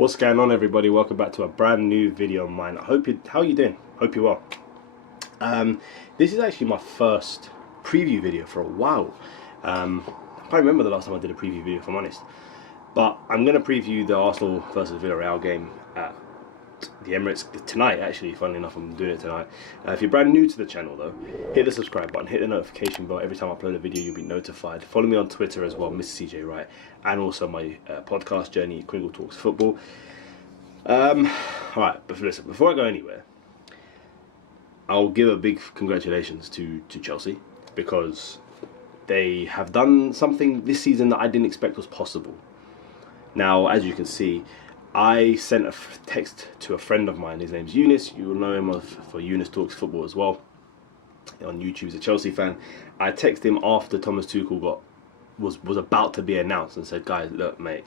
What's going on, everybody? Welcome back to a brand new video of mine. How you doing? Hope you're well. This is actually my first preview video for a while. I can't remember the last time I did a preview video, if I'm honest. But I'm going to preview the Arsenal versus Villareal game at the Emirates tonight. Actually, funnily enough, I'm doing it tonight. If you're brand new to the channel though, hit the subscribe button, hit the notification bell. Every time I upload a video, you'll be notified. Follow me on Twitter as well, Mr. CJ Wright, and also my podcast journey, Kringle Talks Football. Alright, but listen, before I go anywhere, I'll give a big congratulations to Chelsea, because they have done something this season that I didn't expect was possible. Now, as you can see, I sent a text to a friend of mine. His name's Eunice. You will know him for Eunice Talks Football as well. On YouTube, he's a Chelsea fan. I texted him after Thomas Tuchel was about to be announced and said, "Guys, look, mate,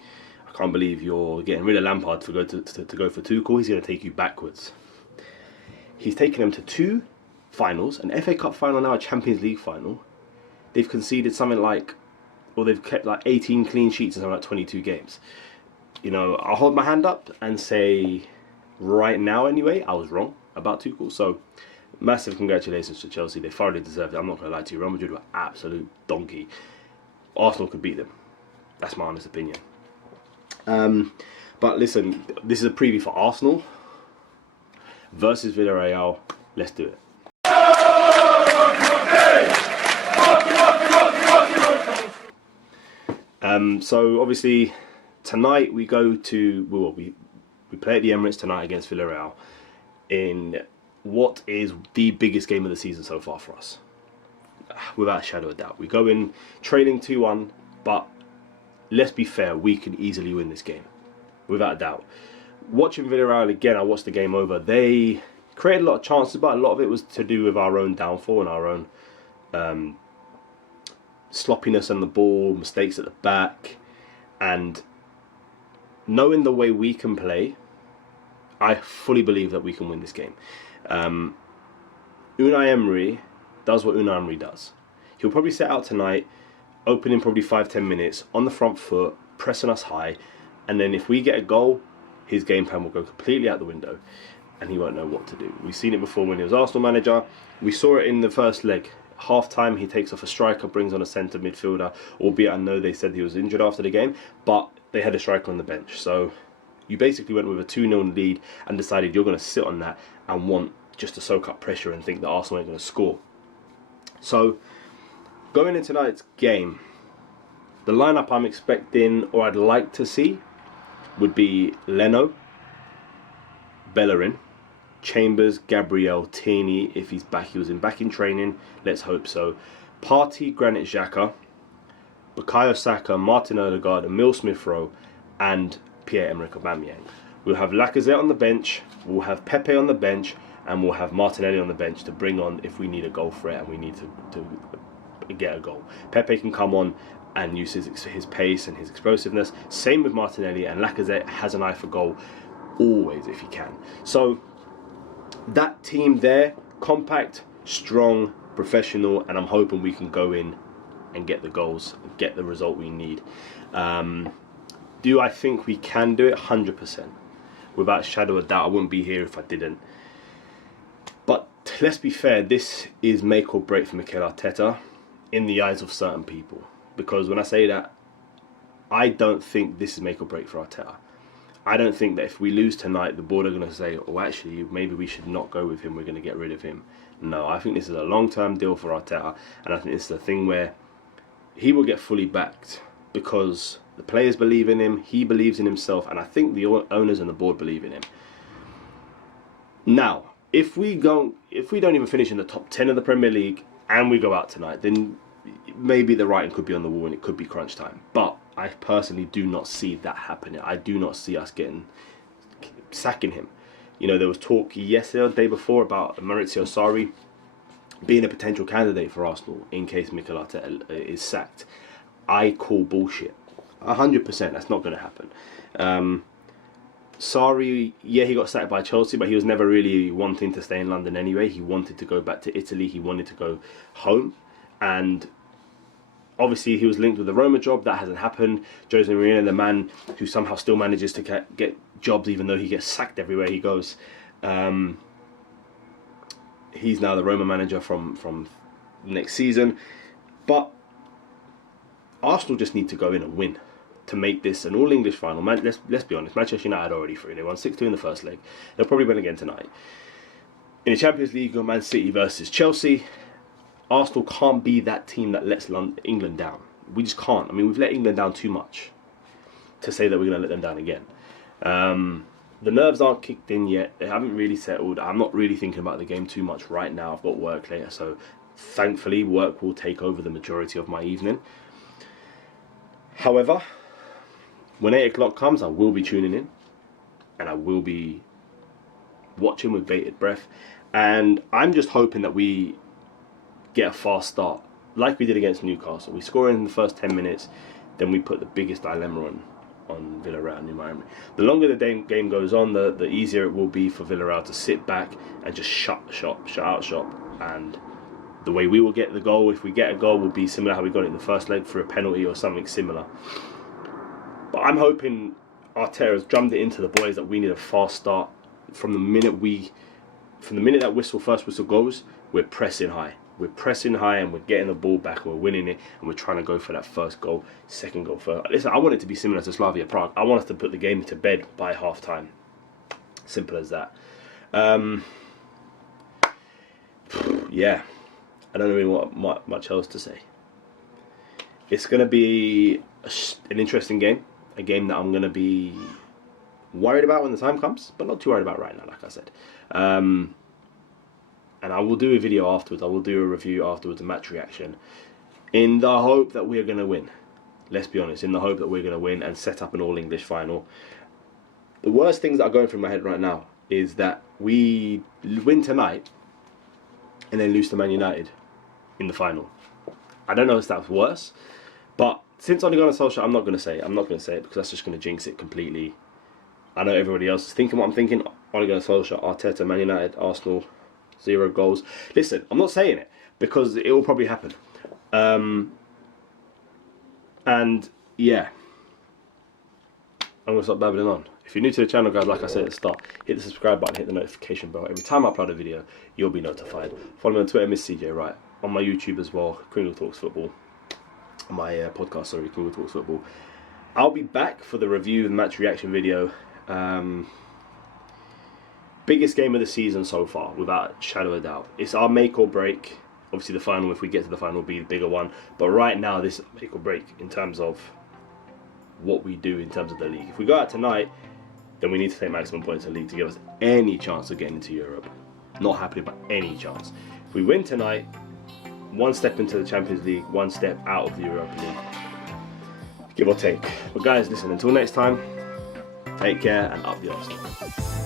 I can't believe you're getting rid of Lampard to go for Tuchel. He's going to take you backwards." He's taken them to 2 finals, an FA Cup final, now a Champions League final. They've conceded something like, or they've kept like 18 clean sheets in something like 22 games. You know, I'll hold my hand up and say, right now anyway, I was wrong about Tuchel. So, massive congratulations to Chelsea. They thoroughly deserved it. I'm not going to lie to you. Real Madrid were absolute donkey. Arsenal could beat them. That's my honest opinion. But listen, this is a preview for Arsenal versus Villareal. Let's do it. So obviously tonight we go to, we play at the Emirates tonight against Villareal in what is the biggest game of the season so far for us, without a shadow of doubt. We go in trailing 2-1, but let's be fair, we can easily win this game, without a doubt. Watching Villareal again, I watched the game over. They created a lot of chances, but a lot of it was to do with our own downfall and our own sloppiness on the ball, mistakes at the back, and knowing the way we can play, I fully believe that we can win this game. Unai Emery does what Unai Emery does. He'll probably set out tonight, opening probably 5-10 minutes on the front foot, pressing us high, and then if we get a goal, his game plan will go completely out the window and he won't know what to do. We've seen it before when he was Arsenal manager. We saw it in the first leg. Half time, he takes off a striker, brings on a centre midfielder, albeit I know they said he was injured after the game, but they had a striker on the bench. So you basically went with a 2-0 lead and decided you're going to sit on that and want just to soak up pressure and think that Arsenal ain't going to score. So going into tonight's game, the lineup I'm expecting, or I'd like to see, would be Leno, Bellerin, Chambers, Gabriel, Tierney, if he's back. He was back in training, let's hope so. Partey, Granit Xhaka, Bukayo Saka, Martin Odegaard, Emil Smith-Rowe, and Pierre-Emerick Aubameyang. We'll have Lacazette on the bench, we'll have Pepe on the bench, and we'll have Martinelli on the bench to bring on if we need a goal threat and we need to get a goal. Pepe can come on and use his pace and his explosiveness. Same with Martinelli, and Lacazette has an eye for goal always if he can. So that team there, compact, strong, professional, and I'm hoping we can go in and get the goals, get the result we need. Do I think we can do it? 100%. Without a shadow of doubt. I wouldn't be here if I didn't. But let's be fair, this is make or break for Mikel Arteta in the eyes of certain people. Because when I say that, I don't think this is make or break for Arteta. I don't think that if we lose tonight, the board are going to say, oh, actually, maybe we should not go with him, we're going to get rid of him. No, I think this is a long-term deal for Arteta, and I think it's the thing where he will get fully backed because the players believe in him, he believes in himself, and I think the owners and the board believe in him. Now, if we don't even finish in the top 10 of the Premier League and we go out tonight, then maybe the writing could be on the wall and it could be crunch time. But I personally do not see that happening. I do not see us sacking him. You know, there was talk yesterday or the day before about Maurizio Sarri being a potential candidate for Arsenal in case Mikel Arteta is sacked. I call bullshit. 100%, that's not going to happen. Sarri, yeah, he got sacked by Chelsea, but he was never really wanting to stay in London anyway. He wanted to go back to Italy. He wanted to go home. And obviously he was linked with the Roma job. That hasn't happened. Jose Mourinho, the man who somehow still manages to get jobs, even though he gets sacked everywhere he goes. He's now the Roma manager from next season. But Arsenal just need to go in and win to make this an all-English final. Let's be honest, Manchester United already through. They won 6-2 in the first leg. They'll probably win again tonight. In the Champions League, Man City versus Chelsea. Arsenal can't be that team that lets England down. We just can't. I mean, we've let England down too much to say that we're going to let them down again. The nerves aren't kicked in yet. They haven't really settled. I'm not really thinking about the game too much right now. I've got work later, so thankfully work will take over the majority of my evening. However, when 8 o'clock comes, I will be tuning in and I will be watching with bated breath. And I'm just hoping that we get a fast start like we did against Newcastle. We score in the first 10 minutes, then we put the biggest dilemma on Villareal and Miami. The longer the game goes on, the easier it will be for Villareal to sit back and just shut out shop. And the way we will get the goal, if we get a goal, will be similar how we got it in the first leg, for a penalty or something similar. But I'm hoping Arteta has drummed it into the boys that we need a fast start. From the minute that first whistle goes, we're pressing high. We're pressing high and we're getting the ball back and we're winning it and we're trying to go for that first goal, second goal, third. Listen, I want it to be similar to Slavia Prague. I want us to put the game to bed by half time. Simple as that. Yeah, I don't really want much else to say. It's going to be an interesting game. A game that I'm going to be worried about when the time comes, but not too worried about right now, like I said. And I will do a video afterwards. I will do a review afterwards, a match reaction, in the hope that we're going to win. Let's be honest, in the hope that we're going to win and set up an all-English final. The worst things that are going through my head right now is that we win tonight and then lose to Man United in the final. I don't know if that's worse, but since Ole Gunnar Solskjaer, I'm not going to say it. I'm not going to say it because that's just going to jinx it completely. I know everybody else is thinking what I'm thinking. Ole Gunnar Solskjaer, Arteta, Man United, Arsenal, 0 goals. Listen, I'm not saying it because it will probably happen. And yeah, I'm going to stop babbling on. If you're new to the channel, guys, like I said at the start, hit the subscribe button, hit the notification bell. Every time I upload a video, you'll be notified. Follow me on Twitter, Miss CJ Wright. On my YouTube as well, Kringle Talks Football. On my podcast, sorry, Kringle Talks Football. I'll be back for the review and match reaction video. Biggest game of the season so far, without a shadow of a doubt. It's our make or break. Obviously the final, if we get to the final, will be the bigger one. But right now, this is make or break in terms of what we do in terms of the league. If we go out tonight, then we need to take maximum points in the league to give us any chance of getting into Europe. Not happening, but any chance. If we win tonight, one step into the Champions League, one step out of the Europa League. Give or take. But guys, listen, until next time, take care and up the Arsenal.